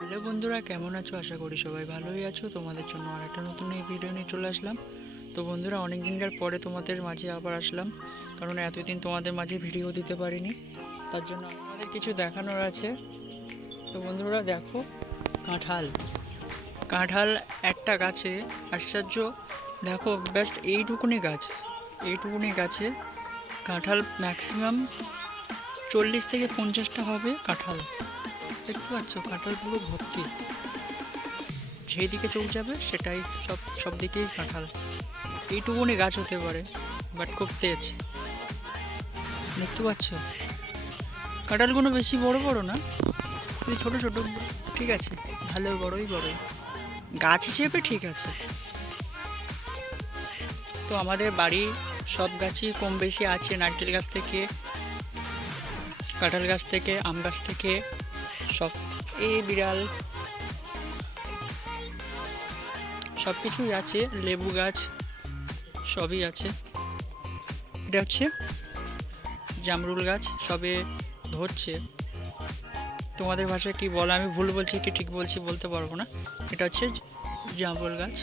Hello বন্ধুরা, কেমন আছো? আশা করি সবাই ভালোই আছো। তোমাদের জন্য আর একটা নতুন এই ভিডিও নিয়ে চলে আসলাম। তো বন্ধুরা, অনেক দিনকার পরে তোমাদের মাঝে আবার আসলাম, কারণ এতদিন তোমাদের মাঝে ভিডিও দিতে পারিনি। তার জন্য আমাদের কিছু দেখানোর আছে। তো বন্ধুরা দেখো, কাঁঠাল কাঁঠাল একটা গাছে আশ্চর্য। দেখো, জাস্ট এইটুকুনি গাছে কাঁঠাল ম্যাক্সিমাম 40 থেকে 50টা হবে কাঁঠাল। দেখতে পাচ্ছ, কাঁঠাল পুরো ভর্তি। যেই দিকে চোখ যাবে সেটাই সব দিকেই কাঁঠাল। এইটুকুনি গাছ হতে পারে, বাট খুব তেজ। দেখতে পাচ্ছ, কাঁঠালগুলো বেশি বড় বড় না, খুবই ছোট ছোট। ঠিক আছে, ভালো, বড়ই গাছ হিসেবে ঠিক আছে। তো আমাদের বাড়ি সব গাছই কম বেশি আছে, নারকেল গাছ থেকে, কাঁঠাল গাছ থেকে, আম গাছ থেকে, সব। এই বিড়াল, সব কিছুই আছে, লেবু গাছ সবই আছে। এটা হচ্ছে জামরুল গাছ, সবে ধরছে। তোমাদের ভাষায় কি বলে, আমি ভুল বলছি কি ঠিক বলছি বলতে পারবো না। এটা হচ্ছে জামরুল গাছ।